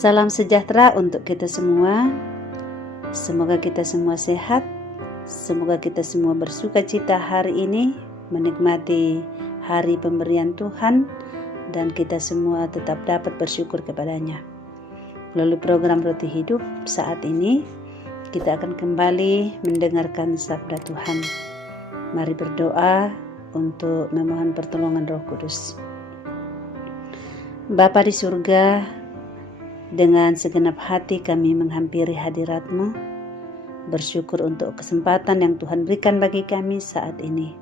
Salam sejahtera untuk kita semua. Semoga kita semua sehat. Semoga kita semua bersuka cita hari ini, menikmati hari pemberian Tuhan, dan kita semua tetap dapat bersyukur kepadanya. Melalui program Roti Hidup saat ini, kita akan kembali mendengarkan sabda Tuhan. Mari berdoa untuk memohon pertolongan Roh Kudus. Bapa di surga, dengan segenap hati kami menghampiri hadirat-Mu, bersyukur untuk kesempatan yang Tuhan berikan bagi kami saat ini.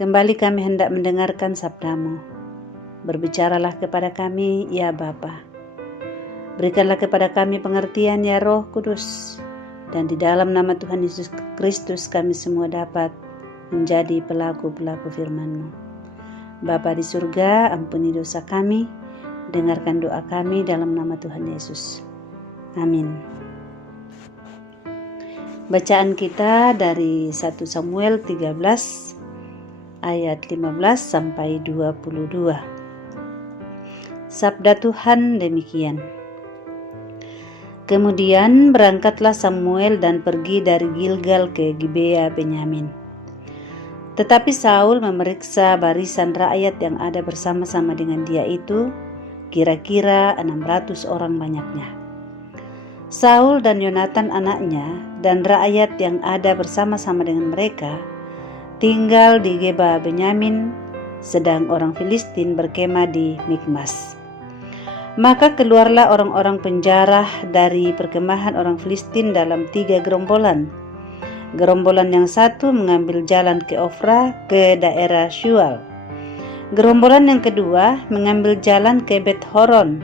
Kembali kami hendak mendengarkan sabda-Mu. Berbicaralah kepada kami, ya Bapa. Berikanlah kepada kami pengertian, ya Roh Kudus. Dan di dalam nama Tuhan Yesus Kristus kami semua dapat menjadi pelaku-pelaku firman-Mu. Bapa di surga, ampuni dosa kami. Dengarkan doa kami dalam nama Tuhan Yesus. Amin. Bacaan kita dari 1 Samuel 13 ayat 15 sampai 22. Sabda Tuhan demikian. Kemudian berangkatlah Samuel dan pergi dari Gilgal ke Gibea Benyamin. Tetapi Saul memeriksa barisan rakyat yang ada bersama-sama dengan dia itu, kira-kira 600 orang banyaknya. Saul dan Yonatan anaknya dan rakyat yang ada bersama-sama dengan mereka tinggal di Geba Benyamin, sedang orang Filistin berkemah di Mikmas. Maka keluarlah orang-orang penjara dari perkemahan orang Filistin dalam 3 gerombolan. Gerombolan yang satu mengambil jalan ke Ofra ke daerah Shual. Gerombolan yang kedua mengambil jalan ke Bet Horon,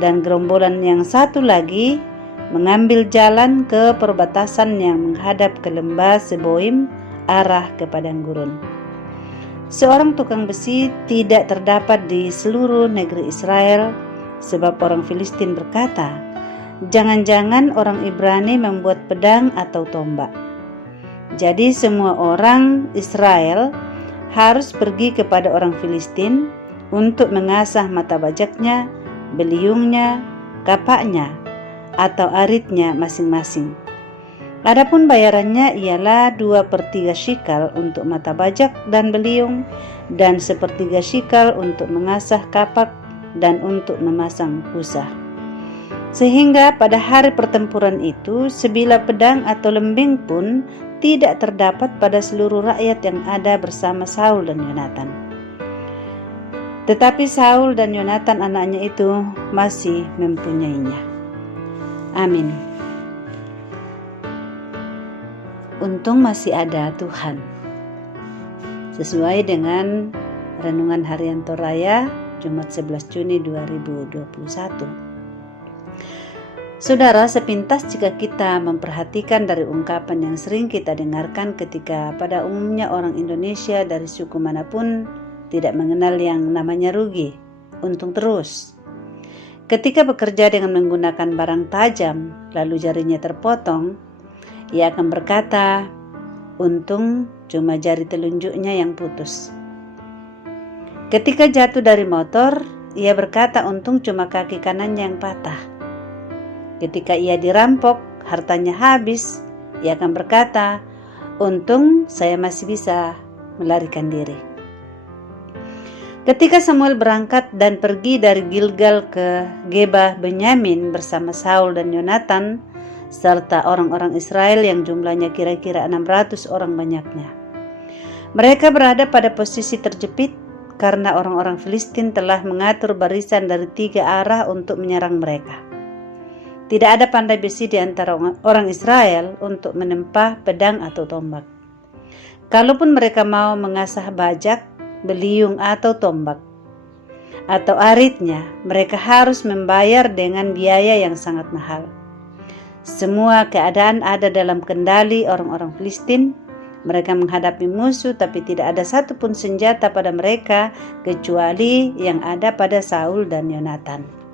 dan gerombolan yang satu lagi mengambil jalan ke perbatasan yang menghadap ke lembah Seboim arah ke padang gurun. Seorang tukang besi tidak terdapat di seluruh negeri Israel, sebab orang Filistin berkata, jangan-jangan orang Ibrani membuat pedang atau tombak. Jadi semua orang Israel harus pergi kepada orang Filistin untuk mengasah mata bajaknya, beliungnya, kapaknya, atau aritnya masing-masing. Adapun bayarannya ialah 2/3 shikal untuk mata bajak dan beliung, dan 1/3 shikal untuk mengasah kapak dan untuk memasang pusah. Sehingga pada hari pertempuran itu, sebilah pedang atau lembing pun tidak terdapat pada seluruh rakyat yang ada bersama Saul dan Yonatan. Tetapi Saul dan Yonatan anaknya itu masih mempunyainya. Amin. Untung masih ada Tuhan. Sesuai dengan Renungan Harian Toraya, Jumat 11 Juni 2021. Saudara, sepintas jika kita memperhatikan dari ungkapan yang sering kita dengarkan ketika pada umumnya orang Indonesia dari suku manapun tidak mengenal yang namanya rugi, untung terus. Ketika bekerja dengan menggunakan barang tajam, lalu jarinya terpotong, ia akan berkata, untung cuma jari telunjuknya yang putus. Ketika jatuh dari motor, ia berkata untung cuma kaki kanannya yang patah. Ketika ia dirampok, hartanya habis, ia akan berkata, untung saya masih bisa melarikan diri. Ketika Samuel berangkat dan pergi dari Gilgal ke Geba Benyamin bersama Saul dan Yonatan, serta orang-orang Israel yang jumlahnya kira-kira 600 orang banyaknya. Mereka berada pada posisi terjepit karena orang-orang Filistin telah mengatur barisan dari 3 arah untuk menyerang mereka. Tidak ada pandai besi di antara orang Israel untuk menempa pedang atau tombak. Kalaupun mereka mau mengasah bajak, beliung atau tombak, atau aritnya, mereka harus membayar dengan biaya yang sangat mahal. Semua keadaan ada dalam kendali orang-orang Filistin. Mereka menghadapi musuh, tapi tidak ada satupun senjata pada mereka kecuali yang ada pada Saul dan Yonatan.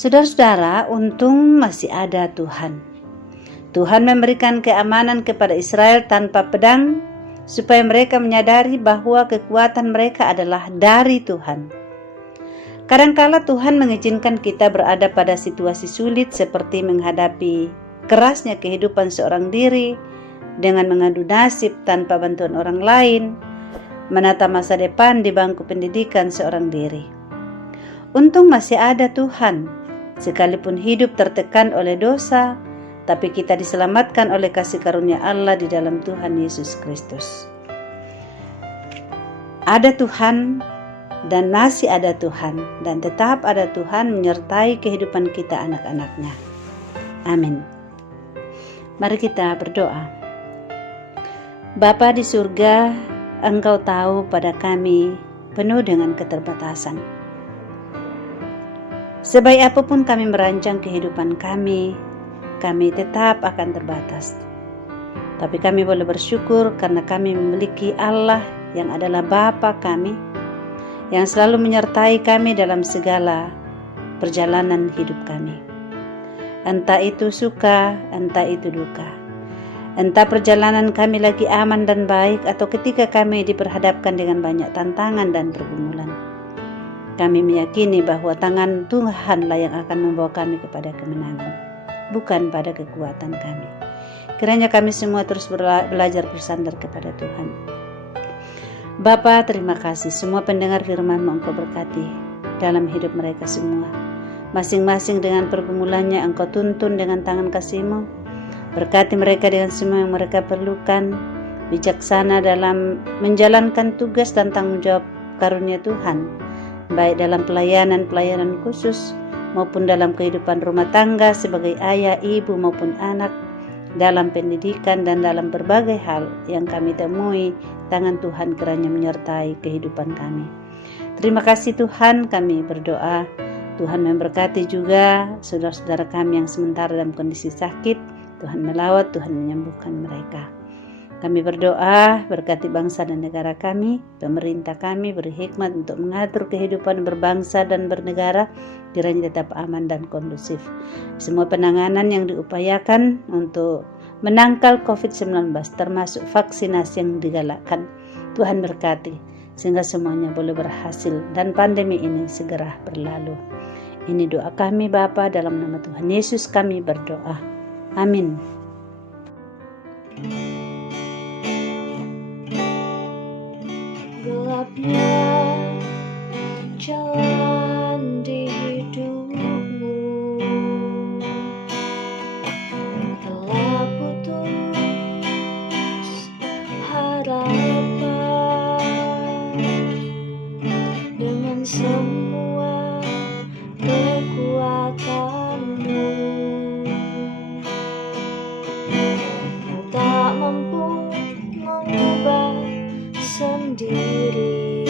Saudara-saudara, untung masih ada Tuhan. Tuhan memberikan keamanan kepada Israel tanpa pedang, supaya mereka menyadari bahwa kekuatan mereka adalah dari Tuhan. Kadangkala Tuhan mengizinkan kita berada pada situasi sulit seperti menghadapi kerasnya kehidupan seorang diri dengan mengadu nasib tanpa bantuan orang lain, menata masa depan di bangku pendidikan seorang diri. Untung masih ada Tuhan, sekalipun hidup tertekan oleh dosa, tapi kita diselamatkan oleh kasih karunia Allah di dalam Tuhan Yesus Kristus. Ada Tuhan dan masih ada Tuhan, dan tetap ada Tuhan menyertai kehidupan kita anak-anaknya. Amin. Mari kita berdoa. Bapa di surga, Engkau tahu pada kami penuh dengan keterbatasan. Sebaik apapun kami merancang kehidupan kami tetap akan terbatas. Tapi kami boleh bersyukur karena kami memiliki Allah yang adalah Bapa kami, yang selalu menyertai kami dalam segala perjalanan hidup kami. Entah itu suka, entah itu duka. Entah perjalanan kami lagi aman dan baik atau ketika kami diperhadapkan dengan banyak tantangan dan pergumulan. Kami meyakini bahwa tangan Tuhanlah yang akan membawa kami kepada kemenangan, bukan pada kekuatan kami. Kiranya kami semua terus belajar bersandar kepada Tuhan. Bapa, terima kasih semua pendengar firman-Mu Engkau berkati dalam hidup mereka semua. Masing-masing dengan pergumulannya Engkau tuntun dengan tangan kasih-Mu. Berkati mereka dengan semua yang mereka perlukan, bijaksana dalam menjalankan tugas dan tanggung jawab karunia Tuhan, baik dalam pelayanan khusus maupun dalam kehidupan rumah tangga sebagai ayah, ibu maupun anak, dalam pendidikan dan dalam berbagai hal yang kami temui, tangan Tuhan kiranya menyertai kehidupan kami. Terima kasih Tuhan, kami berdoa Tuhan memberkati juga saudara-saudara kami yang sementara dalam kondisi sakit. Tuhan melawat, Tuhan menyembuhkan mereka. Kami berdoa, berkati bangsa dan negara kami, pemerintah kami beri hikmat untuk mengatur kehidupan berbangsa dan bernegara, kiranya tetap aman dan kondusif. Semua penanganan yang diupayakan untuk menangkal COVID-19, termasuk vaksinasi yang digalakkan, Tuhan berkati, sehingga semuanya boleh berhasil dan pandemi ini segera berlalu. Ini doa kami Bapa, dalam nama Tuhan Yesus kami berdoa. Amin. Gelapnya jalan di hidupmu, telah putus harapan dengan semua kekuatanmu. Kau tak mampu mengubah sendiri.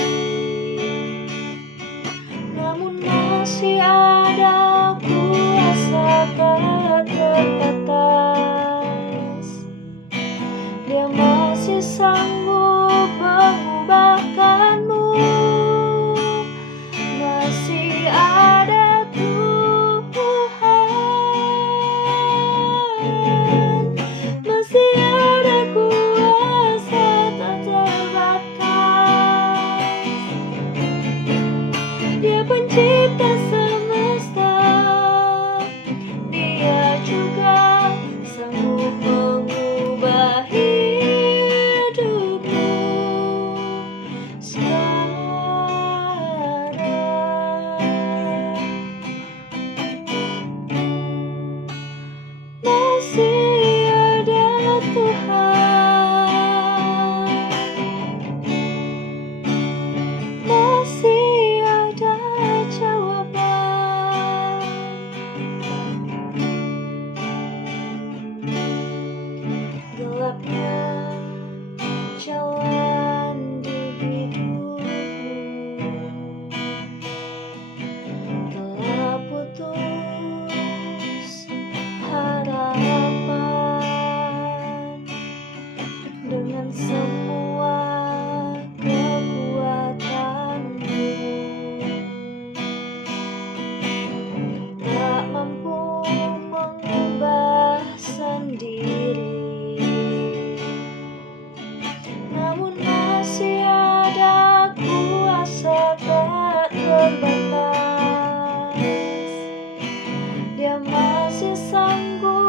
masih sanggup